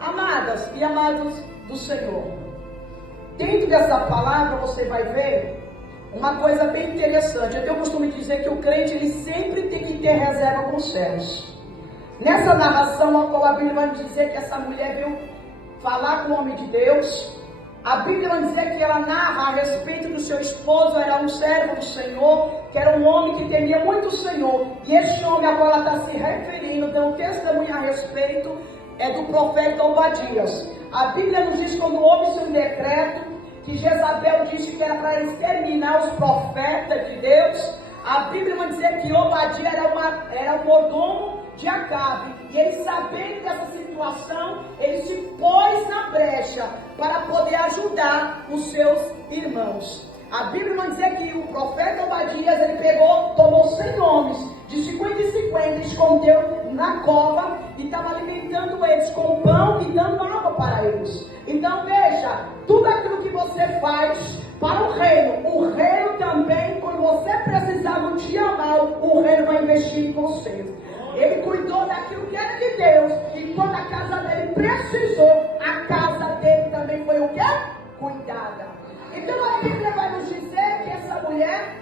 Amadas e amados do Senhor, dentro dessa palavra você vai ver uma coisa bem interessante. Eu tenho o costume de dizer que o crente ele sempre tem que ter reserva com os céus. Nessa narração, a qual a Bíblia vai dizer que essa mulher veio falar com o homem de Deus, a Bíblia vai dizer que ela narra a respeito do seu esposo, era um servo do Senhor, que era um homem que temia muito o Senhor. E este homem a qual ela está se referindo, dando testemunho a respeito, é do profeta Obadias. A Bíblia nos diz que quando houve um decreto, que Jezabel disse que era para exterminar os profetas de Deus, a Bíblia vai dizer que Obadias era o mordomo de Acabe, e ele, sabendo dessa situação, ele se pôs na brecha para poder ajudar os seus irmãos. A Bíblia vai dizer que o profeta Obadias, ele tomou 100 homens, de 50 em 50, escondeu na cova e estava alimentando eles com pão e dando água para eles. Então veja, tudo aquilo que você faz para o reino também, quando você precisar do dia mal, o reino vai investir em você. Ele cuidou daquilo que era de Deus, e quando a casa dele precisou, a casa dele também foi o quê? Cuidada. Então a Bíblia vai nos dizer que essa mulher,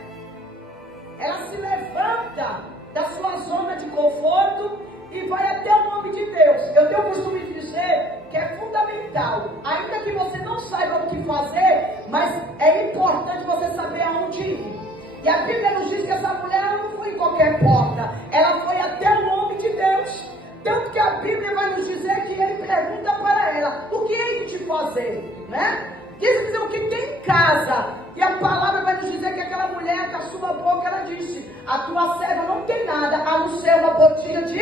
ela se levanta da sua zona de conforto e vai até o nome de Deus. Eu tenho o costume de dizer que é fundamental, ainda que você não saiba o que fazer, mas é importante você saber aonde ir. E a Bíblia nos diz que essa mulher não foi em qualquer porta, ela foi até o nome de Deus. Tanto que a Bíblia vai nos dizer que ele pergunta para ela: o que hei de te fazer? Né? Quer dizer, o que tem em casa? E a palavra vai nos dizer que aquela mulher, com a sua boca, ela disse: a tua serva não tem nada a não ser uma botinha de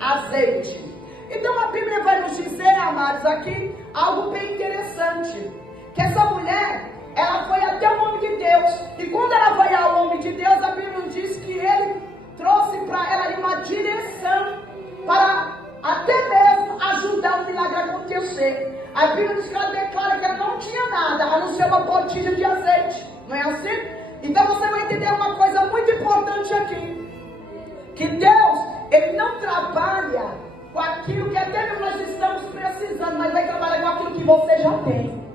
azeite. Então a Bíblia vai nos dizer, amados, aqui algo bem interessante, que essa mulher, ela foi até o nome de Deus, e quando ela foi ao nome de Deus, a Bíblia nos diz que ele trouxe para ela uma direção para até mesmo ajudar o milagre a acontecer. A Bíblia diz que ela declara que ela não tinha nada a não ser uma botinha de azeite, não é assim? Então você vai entender uma coisa muito importante aqui, que Deus, ele não trabalha com aquilo que até nós estamos precisando, mas vai trabalhar com aquilo que você já tem.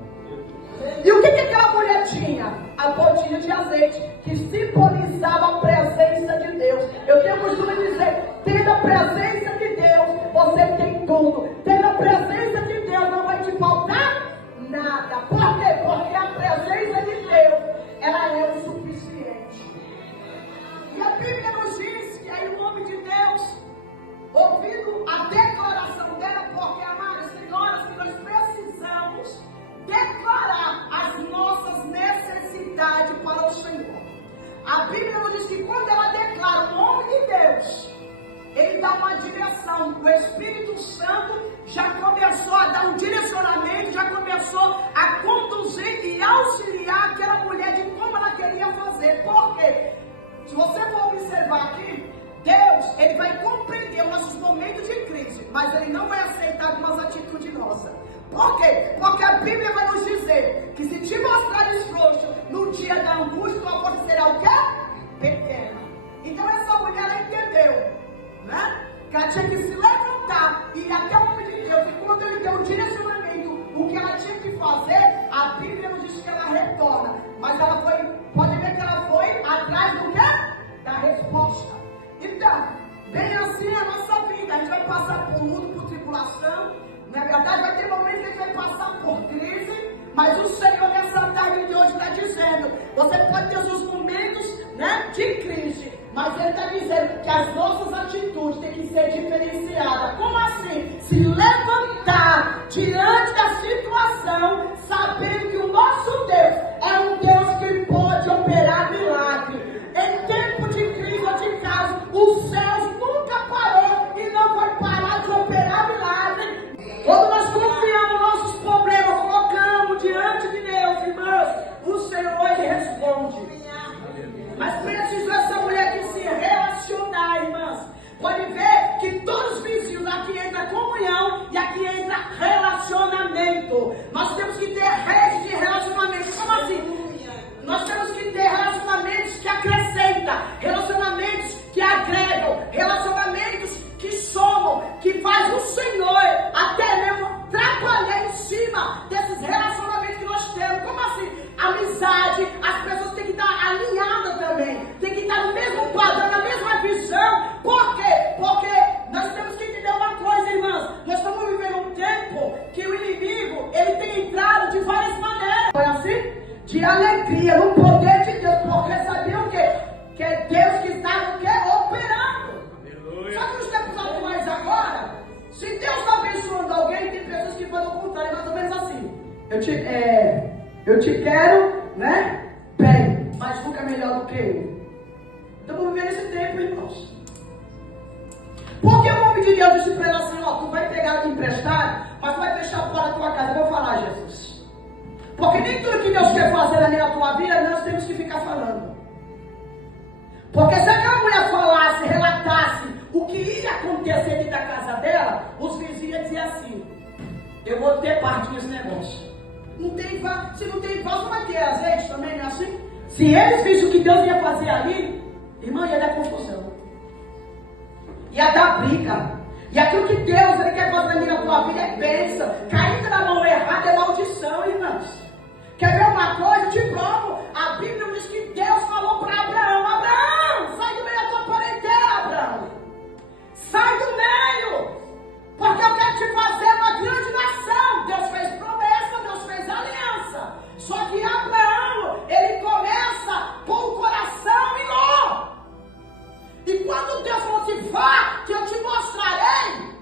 E o que aquela mulher tinha? A botinha de azeite, que simbolizava a presença de Deus. Eu tenho o costume de dizer, tendo a presença de Deus, você tem tudo. Tendo a presença de Deus, não vai te faltar nada. Por quê? Porque a presença de Deus, ela é o suficiente. E a Bíblia nos diz que aí o homem de Deus, ouvindo a declaração dela, porque, amadas senhoras, que nós precisamos declarar as nossas necessidades para o Senhor. A Bíblia nos diz que quando ela declara o nome de Deus, ele dá uma direção. O Espírito Santo já começou a dar um direcionamento, já começou a conduzir e auxiliar aquela mulher de como ela queria fazer. Por quê? Se você for observar aqui, Deus, ele vai compreender os nossos momentos de crise, mas ele não vai aceitar algumas atitudes nossas. Por quê? Porque a Bíblia vai nos dizer que se te mostrares frouxo no dia da angústia, tua força será o quê? Pequena. Então essa mulher, ela entendeu, né? Que ela tinha que se levantar e ir até o nome de Deus. E quando ele deu o direcionamento, o que ela tinha que fazer, a Bíblia nos diz que ela retorna. Mas ela foi, pode ver que ela foi atrás do quê? Da resposta. Então, bem assim é a nossa vida. A gente vai passar por luto, por tribulação. Na verdade, vai ter momentos que a gente vai passar por crise, mas o Senhor nessa tarde de hoje está dizendo, você pode ter os seus momentos, né, de crise, mas Ele está dizendo que as nossas atitudes têm que ser diferenciadas. Como assim? Se levantar diante da situação, sabendo que o nosso Deus é um Deus que pode operar milagre. Em tempo de crise ou de caos, os céus nunca parou e não vai parar de operar milagre. Quando nós confiamos nos nossos problemas, colocamos diante de Deus, irmãos, o Senhor, Ele responde. Mas precisa essa mulher que se relacionar, irmãs. Pode ver que todos os vizinhos aqui entram na comunhão e aqui eu te quero, né? Bem, mas nunca melhor do que eu. Então vamos viver nesse tempo, irmãos. Porque o nome de Deus disse para ela assim, ó, tu vai pegar emprestado, mas tu vai deixar fora da tua casa. Eu vou falar, Jesus. Porque nem tudo que Deus quer fazer ali na tua vida, nós temos que ficar falando. Porque se aquela mulher falasse, relatasse o que ia acontecer dentro da casa dela, os vizinhos iam dizer assim, eu vou ter parte nesse negócio. Se não tem vaso, vai ter azeite também, não é assim? Se eles vissem o que Deus ia fazer ali, irmã, ia dar confusão. Ia dar briga. E aquilo que Deus ele quer fazer na tua vida é bênção. Caindo na mão errada é maldição, irmãos. Quer ver uma coisa? Eu te provo. A Bíblia diz que Deus falou para Abraão, Abraão, sai do meio da tua parentela, Abraão. Sai do meio. Porque eu quero te fazer uma grande nação. Deus fez promessa, Deus fez aliança. Só que Abraão, ele começa com o coração em Ló. E quando Deus falou assim, vá, que eu te mostrarei,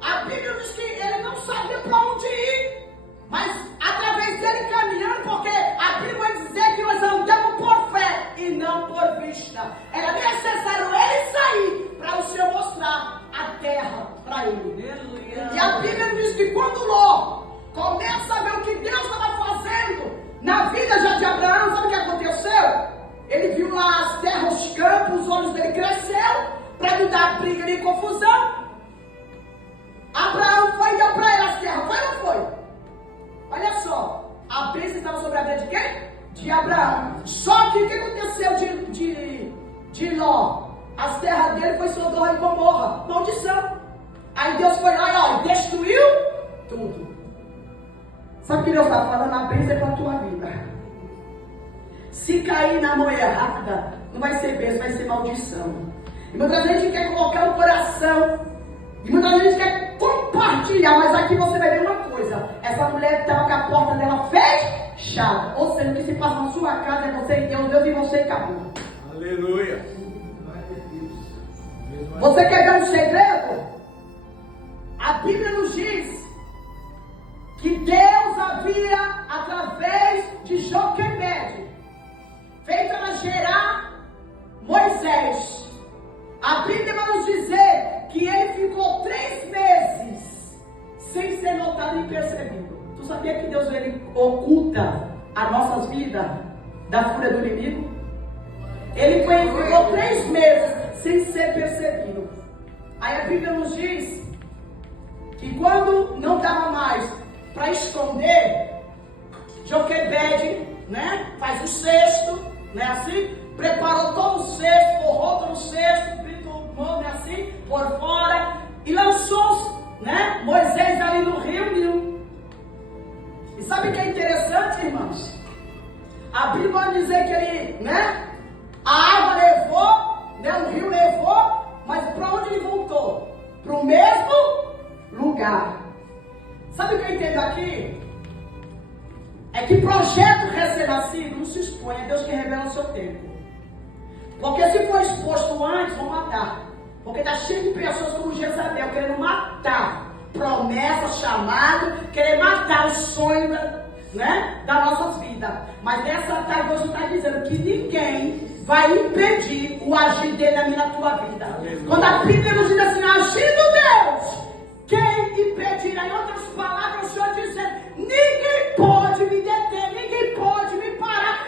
a Bíblia diz que ele não sabia para onde ir. Mas através dele caminhando, porque a Bíblia vai dizer que nós andamos por fé e não por vista. Era necessário ele sair para o Senhor mostrar a terra para ele. Aleluia. E a Bíblia diz que quando Ló começa a ver o que Deus estava fazendo na vida já de Abraão, sabe o que aconteceu? Ele viu lá as terras, os campos, os olhos dele cresceram para não dar briga nem confusão. Abraão foi e deu para ele as terras, foi ou não foi? Olha só, a bênção estava sobre a vida de quem? De Abraão. Só que o que aconteceu de Ló? As terras dele foi Sodoma e Gomorra, maldição. Aí Deus foi lá e destruiu tudo. Sabe o que Deus está falando? A bênção é para a tua vida. Se cair na mão errada, não vai ser bênção, vai ser maldição. E muita gente quer colocar no coração. E muita gente quer compartilhar. Mas aqui você vai ver uma coisa. Essa mulher estava com a porta dela fechada. Ou seja, o que se passa na sua casa é você e Deus, Deus e você e acabou. Aleluia. Você quer ver um segredo? A Bíblia nos diz que Deus havia, através de Joquebede, feito ela gerar Moisés. A Bíblia vai nos dizer que ele ficou 3 meses sem ser notado e percebido. Tu sabia que Deus ele oculta as nossas vidas da fúria do inimigo? Ele ficou 3 meses sem ser percebido. Aí a Bíblia nos diz que quando não dava mais para esconder, Joquebede, né, faz o cesto, né, assim, preparou todo o cesto, forrou todo o cesto, pintou, né, assim, por fora, e lançou, né, Moisés ali no rio Nilo. E sabe o que é interessante, irmãos? A Bíblia vai dizer que ele, né, a água levou, né, o rio levou, mas para onde ele voltou? Para o mesmo lugar. Sabe o que eu entendo aqui? É que projeto recém-nascido não se expõe, é Deus que revela o seu tempo. Porque se for exposto antes, vão matar. Porque está cheio de pessoas como Jezabel querendo matar promessa, chamado, querer matar o sonho das nossas vidas. Mas nessa tarde Deus está dizendo que ninguém vai impedir o agir dele na minha tua vida. Quando a Bíblia nos diz assim, agindo Deus, quem impedirá? Em outras palavras, o Senhor dizendo, ninguém pode me deter, ninguém pode me parar.